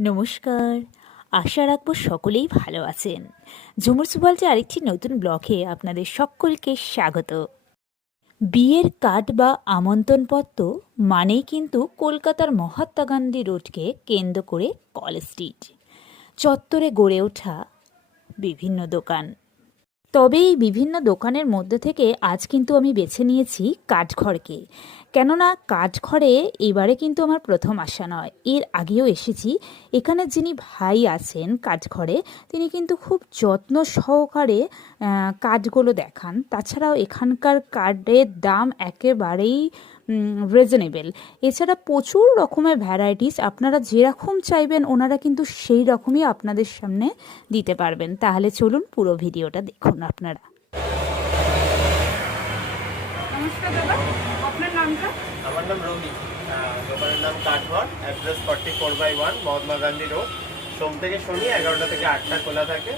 নমস্কার। আশা রাখব সকলেই ভালো আছেন। ঝুমুর সুবালটি আরেকটি নতুন ব্লগে আপনাদের সকলকে স্বাগত। বিয়ের কার্ড বা আমন্ত্রণপত্র মানেই কিন্তু কলকাতার মহাত্মা গান্ধী রোডকে কেন্দ্র করে কলেজ স্ট্রিট, চত্বরে গড়ে ওঠা বিভিন্ন দোকান। তবে এই বিভিন্ন দোকানের মধ্যে থেকে আজ কিন্তু আমি বেছে নিয়েছি কাঠঘরকে কেননা কাঠঘরে এবারে কিন্তু আমার প্রথম আসা নয়। এর আগেও এসেছি। এখানে যিনি ভাই আছেন কাঠঘরে তিনি কিন্তু খুব যত্ন সহকারে আহ, কাঠগুলো দেখান। তাছাড়াও এখানকার কার্ডের দাম একেবারেই রিজনেবল এছাড়া প্রচুর রকমের ভ্যারাইটিস আপনারা যেরকম চাইবেন ওনারা কিন্তু সেই রকমই আপনাদের সামনে দিতে পারবেন। তাহলে চলুন পুরো ভিডিওটা দেখুন আপনারা। নমস্কার দাদা। নাম রবি দোকানের নাম Kathghar address forty four by one Mahatma Gandhi road সোম থেকে শনি এগারোটা থেকে আটটা খোলা থাকে।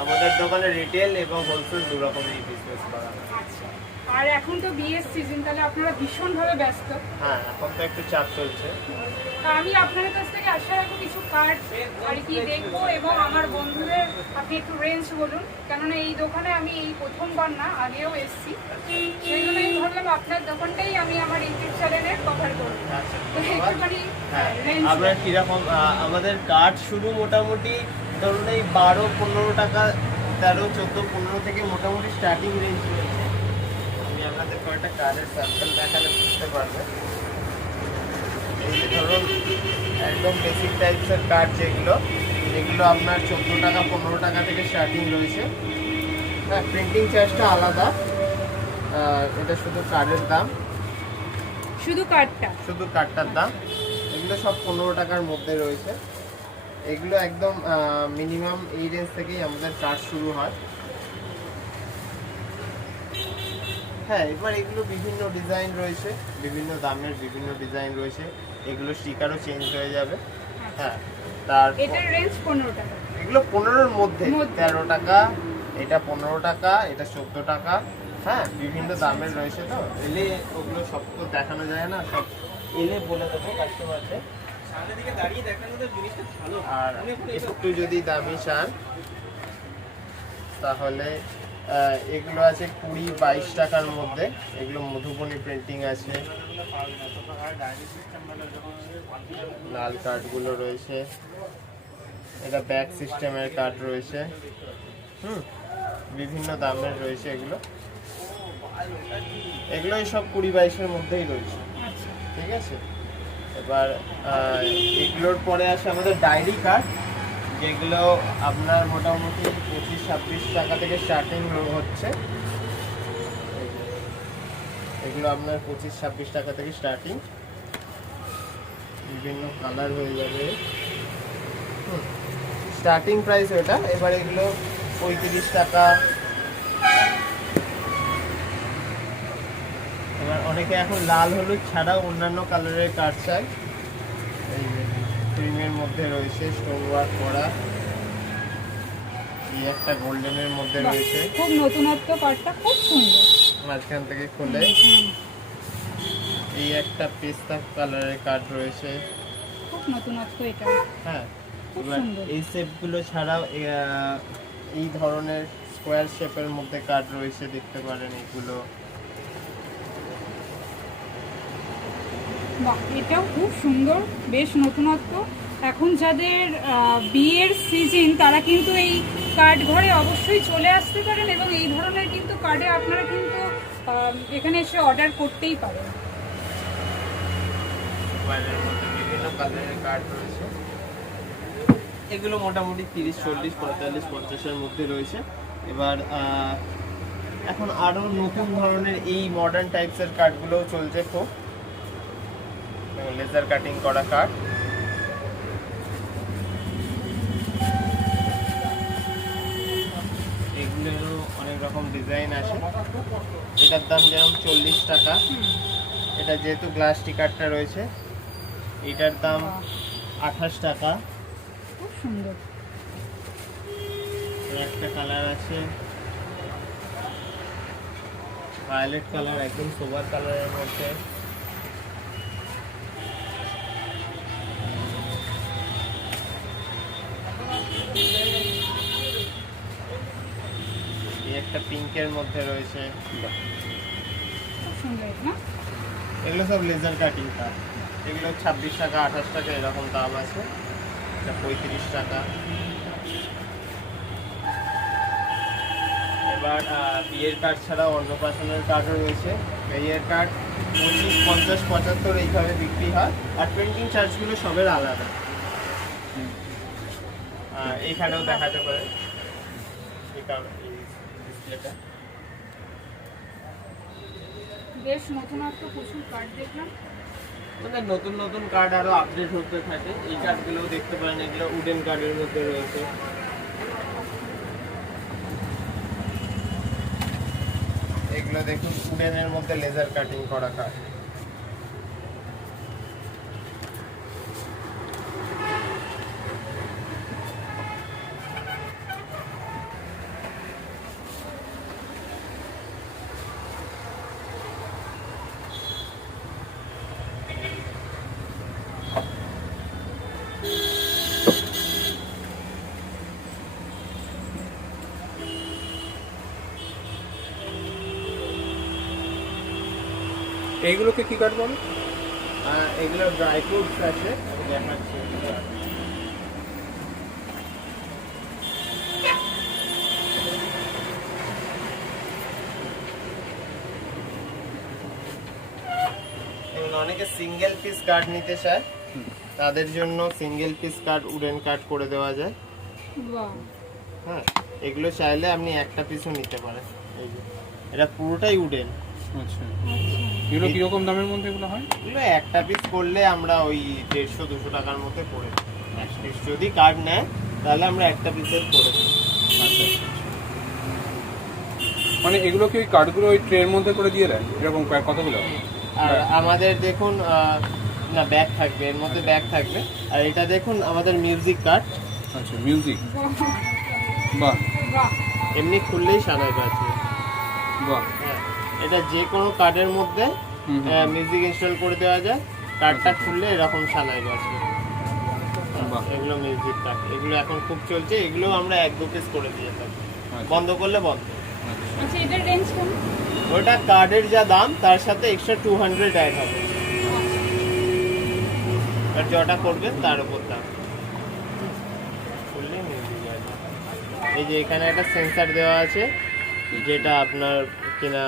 আমাদের দোকানে রিটেল এবং হোলসেল দু রকমেরই বিজনেস করা হয়। আচ্ছা। আর এখন তো বিয়ের সিজন তাহলে আপনারা ভীষণভাবে ব্যস্ত। হ্যাঁ এখন তো একটু চাপ চলছে। আমি আপনাদের কাছ থেকে আশা রাখব কিছু কার্ড আর কি দেখব এবং আমার বন্ধুদের আপনি একটু রেঞ্জ বলুন। কেননা এই দোকানে আমি এই প্রথমবার না আগেও এসেছি। সেই জন্য আমি ভাবলাম আপনার দোকানটাই আমি আমার ইউটিউব চ্যানেলে কভার করব। একটুখানি কীরকম আমাদের কাঠ শুরু মোটামুটি ধরুন এই বারো পনেরো টাকা তেরো চোদ্দ পনেরো থেকে মোটামুটি স্টার্টিং রেঞ্জ রয়েছে। আমি আপনাদের কয়েকটা কার্ডের স্যাম্পল দেখালে বুঝতে পারবেন। এই যে ধরুন একদম বেসিক টাইপসের কার্ড যেগুলো এগুলো আপনার চোদ্দ টাকা পনেরো টাকা থেকে স্টার্টিং রয়েছে। হ্যাঁ প্রিন্টিং চার্জটা আলাদা। এটা শুধু কার্ডের দাম। শুধু কার্ডটা শুধু কার্ডটার দাম। এগুলো সব পনেরো টাকার মধ্যে রয়েছে। এগুলো একদম মিনিমাম এই রেঞ্জ থেকেই আমাদের কাজ শুরু হয়। হ্যাঁ এবার এগুলো বিভিন্ন ডিজাইন রয়েছে। বিভিন্ন দামের বিভিন্ন ডিজাইন রয়েছে। এগুলো স্টিকারও চেঞ্জ হয়ে যাবে। হ্যাঁ তার এটার রেঞ্জ পনেরো টাকা। এগুলো পনেরোর মধ্যে। মধ্যে। তেরো টাকা এটা পনেরো টাকা এটা চোদ্দ টাকা। হ্যাঁ বিভিন্ন দামের রয়েছে তো। এলে ওগুলো সব তো দেখানো যায় না সব এলে বলে দেবো কাস্টমারদের আর একটু যদি দামি চান তাহলে এগুলো আছে কুড়ি বাইশ টাকার মধ্যে। এগুলো মধুবনী প্রিন্টিং আছে। লাল কার্ডগুলো রয়েছে। এটা ব্যাক সিস্টেমের কার্ড রয়েছে। হুম, বিভিন্ন দামের রয়েছে এগুলো। এগুলোই সব কুড়ি বাইশের মধ্যেই রয়েছে। ঠিক আছে? এবার এগুলোর পরে আসে আমাদের ডায়েরি কার্ড যেগুলো আপনার মোটামুটি ছাব্বিশ টাকা থেকে স্টার্টিং হচ্ছে। এগুলো আপনার পঁচিশ, ছাব্বিশ টাকা থেকে স্টার্টিং বিভিন্ন কালার হয়ে যাবে। স্টার্টিং প্রাইস ওটা এবার এগুলো পঁয়ত্রিশ টাকা। এবার অনেকে এখন লাল, হলুদ ছাড়াও অন্যান্য কালারের কার্ড চাই এই ক্রিমের মধ্যে রয়েছে স্টোন ওয়ার্ক করা। এই একটা গোল্ডেনের মধ্যে রয়েছে। খুব নতুনত্ব কার্ডটা খুব সুন্দর। মাঝখান থেকে খুলে। এই একটা পেস্তা কালারের কার্ড রয়েছে। খুব নতুনত্ব এটা। হ্যাঁ। এই শেপগুলো ছাড়াও এই ধরনের স্কোয়ার শেপের মধ্যে কার্ড রয়েছে দেখতে পারেন এগুলো। বাহ এটাও খুব সুন্দর বেশ নতুনত্ব। এখন যাদের বিয়ের সিজন তারা কিন্তু এই কার্ড ঘরে অবশ্যই চলে আসতে পারেন এবং এই ধরনের কিন্তু কার্ডে আপনারা কিন্তু এখানে এসে অর্ডার করতেই পারেন। এগুলো মোটামুটি তিরিশ, চল্লিশ, পঁয়তাল্লিশ, পঞ্চাশের মধ্যে রয়েছে। এবার এখন আরও নতুন ধরনের এই মডার্ন টাইপসের কার্ডগুলোও চলছে খুব। লেজার কাটিং করা কার্ড ডিজাইন আছে। এটার দাম যেমন চল্লিশ টাকা। এটা যেহেতু গ্লাস টিকারটা রয়েছে এটার দাম আঠাশ টাকা। খুব সুন্দর। একটা কালার আছে। ভায়োলেট কালার একদম সোবার কালারের মধ্যে। পিঙ্কের মধ্যে রয়েছে। এগুলো সব লেজার কাটিং কাঠ এগুলো ছাব্বিশ টাকা আঠাশ টাকা এরকম দাম আছে। এটা পঁয়ত্রিশ টাকা। এবার বিয়ের কার্ড ছাড়া অন্নপ্রাশনের কার্ডও রয়েছে। বিয়ের কার্ড পঁচিশ পঞ্চাশ পঁচাত্তর এইভাবে বিক্রি হয়। আর প্রিন্টিং চার্জগুলো সবের আলাদা। এইখানেও দেখাতে পারে ডিসপ্লেটা বেশ নতুনত্ব প্রচুর কার্ড দেখলাম। মানে নতুন নতুন কার্ড আরও আপডেট হতে থাকে। এই কার্ডগুলোও দেখতে পারেন এগুলো উডেন কার্ডের মধ্যে রয়েছে। এগুলো দেখুন উডেনের মধ্যে লেজার কাটিং করা কার্ড এইগুলোকে কি কাঠ বলে? এগুলো ড্রাই ফ্রুটস আছে। দেখাচ্ছি অনেকে সিঙ্গেল পিস কার্ড নিতে চায়। তাদের জন্য single piece card wooden card করে দেওয়া যায়। হ্যাঁ এগুলো চাইলে আপনি একটা পিসও নিতে পারেন। এই যে এটা পুরোটাই উডেন আচ্ছা। এগুলো কীরকম দামের মধ্যে এগুলো হয়? এগুলো একটা পিস করলে আমরা ওই দেড়শো দুশো টাকার মধ্যে করে দিই। যদি কার্ড নেয় তাহলে আমরা একটা পিসের করে দিই। আচ্ছা। মানে এগুলো কি ওই কাঠগুলো ওই ট্রের মধ্যে করে দিয়ে দেয়? এরকম কতগুলো? আর আমাদের দেখুন না ব্যাগ থাকবে এর মধ্যে ব্যাগ থাকবে। আর এটা দেখুন আমাদের মিউজিক কার্ড আচ্ছা মিউজিক বাহ। এমনি খুললেই সানাই বাজবে বাহ। হ্যাঁ। এটা যে কোনো কার্ডের মধ্যে। মিউজিক ইনস্টল করে দেওয়া যায়। কার্ডটা খুললে এরকম সানাই বাজবে এগুলো মিউজিক কার্ড এগুলো এখন খুব চলছে। এগুলো আমরা এক দু পিস করে দিয়ে থাকি। আচ্ছা, বন্ধ করলে বন্ধ। আচ্ছা। আচ্ছা এটার রেঞ্জ কেমন ওটা কার্ডের যা দাম তার সাথে এক্সট্রা টু হান্ড্রেড অ্যাড হবে। আর যটা করবেন তার উপর দাম। এই যে এখানে একটা সেন্সার দেওয়া আছে। যেটা আপনার কিনা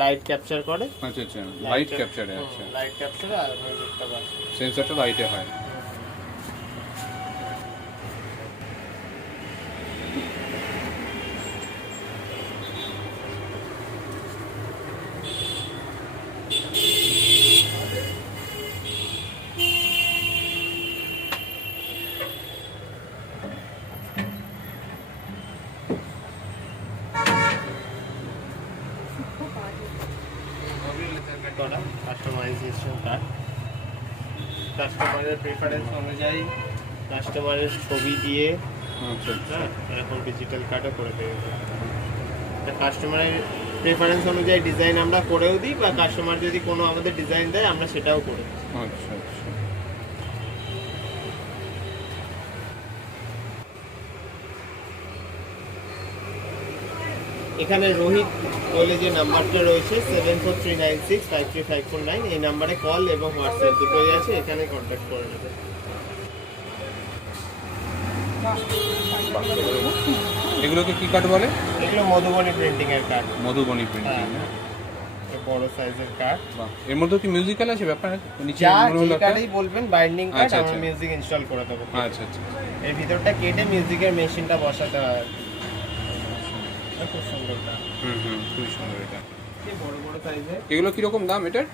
লাইট ক্যাপচার করে। আচ্ছা আচ্ছা। লাইট ক্যাপচারে আচ্ছা। লাইট ক্যাপচার আর সেন্সরটা লাইটে হয়। কাস্টমাইজেশন কার্ড কাস্টমারের প্রেফারেন্স অনুযায়ী কাস্টমারের ছবি দিয়ে আচ্ছা। হ্যাঁ এরকম ডিজিটাল কার্ডও করে দেবে কাস্টমারের প্রেফারেন্স অনুযায়ী ডিজাইন আমরা করেও দিই বা কাস্টমার যদি কোনো আমাদের ডিজাইন দেয় আমরা সেটাও করে দিই। আচ্ছা আচ্ছা। এখানে রোহিত বলে যে নাম্বারটা রয়েছে seven four three nine six five three five four nine এই নাম্বারে কল এবং হোয়াটসঅ্যাপ দুটোই আছে এখানে কন্ট্যাক্ট করে নেবে। এগুলোকে কি কাঠ বলে? এগুলো মধুবনী প্রিন্টিং এর কার্ড মধুবনী প্রিন্টিং হ্যাঁ বড় সাইজের কার্ড এর মধ্যে কি মিউজিক্যাল আছে? ব্যাপার নিচে বলবেন বাইন্ডিং কার্ড আমরা। মিউজিক ইনস্টল করে দেবো। আচ্ছা আচ্ছা। এর ভিতরটা কেটে মিউজিকের মেশিনটা বসাতে হয়। এটা খুব সুন্দর হুম হুম খুবই সুন্দর এটা। বড় বড় সাইজের এগুলো কীরকম দাম এটার?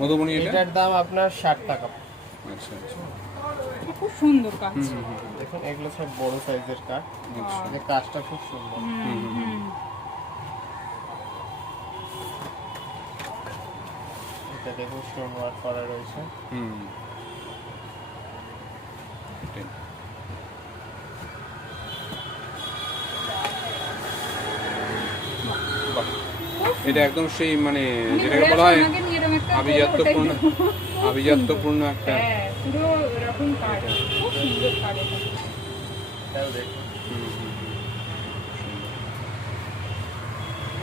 মধুবনী এটা? এটার দাম আপনার ষাট টাকা। আচ্ছা আচ্ছা। খুব সুন্দর কাজ হুম হুম হুম, দেখুন এগুলো সব বড় সাইজের কার্ড আচ্ছা। যে কাজটা খুব সুন্দর। হুম হুম হুম এটা দেখুন স্টোন ওয়ার্ক করা রয়েছে। হুম। এটা একদম সেই মানে যেটাকে বলা হয় আভিজাত্যপূর্ণ আভিজাত্যপূর্ণ একটা হ্যাঁ পুরো এরকম কাজ খুব সুন্দর কাজ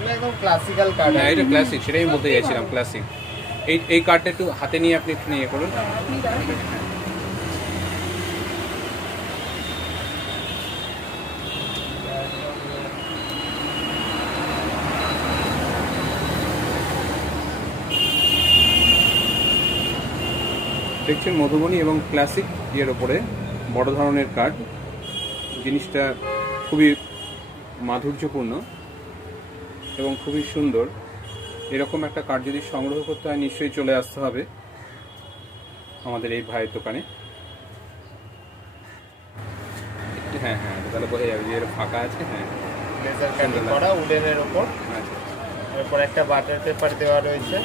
একদম ক্লাসিক্যাল কার্ড হ্যাঁ এটা ক্লাসিক সেটাই বলতে চাইছিলাম ক্লাসিক এই এই কার্ডটা একটু হাতে নিয়ে আপনি একটু ইয়ে করুন। দেখছেন মধুবনী এবং ক্লাসিক ইয়ের ওপরে বড় ধরনের কাঠ। জিনিসটা খুবই মাধুর্যপূর্ণ এবং খুবই সুন্দর। এরকম একটা কাঠ যদি সংগ্রহ করতে হয় নিশ্চয়ই চলে আসতে হবে আমাদের এই ভাইয়ের দোকানে। হ্যাঁ হ্যাঁ তাহলে বোঝা যাবে যে এর ফাঁকা আছে হ্যাঁ। লেজার কাটিং করা ওপর। আচ্ছা এরপর একটা বাটার পেপার দেওয়া রয়েছে।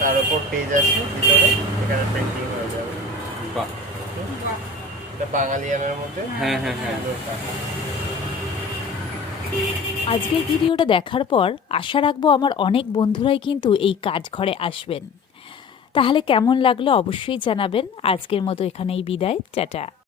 তার উপর পেজ আছে ভিতরে এখানে প্রিন্টিং হয়ে। এটা বাঙালিয়ানের মধ্যে? হ্যাঁ হ্যাঁ হ্যাঁ। আজকের ভিডিওটা দেখার পর আশা রাখব আমার অনেক বন্ধুরাই কিন্তু এই কাজ ঘরে আসবেন। তাহলে কেমন লাগল অবশ্যই জানাবেন। আজকের মতো এখানেই বিদায়। টাটা।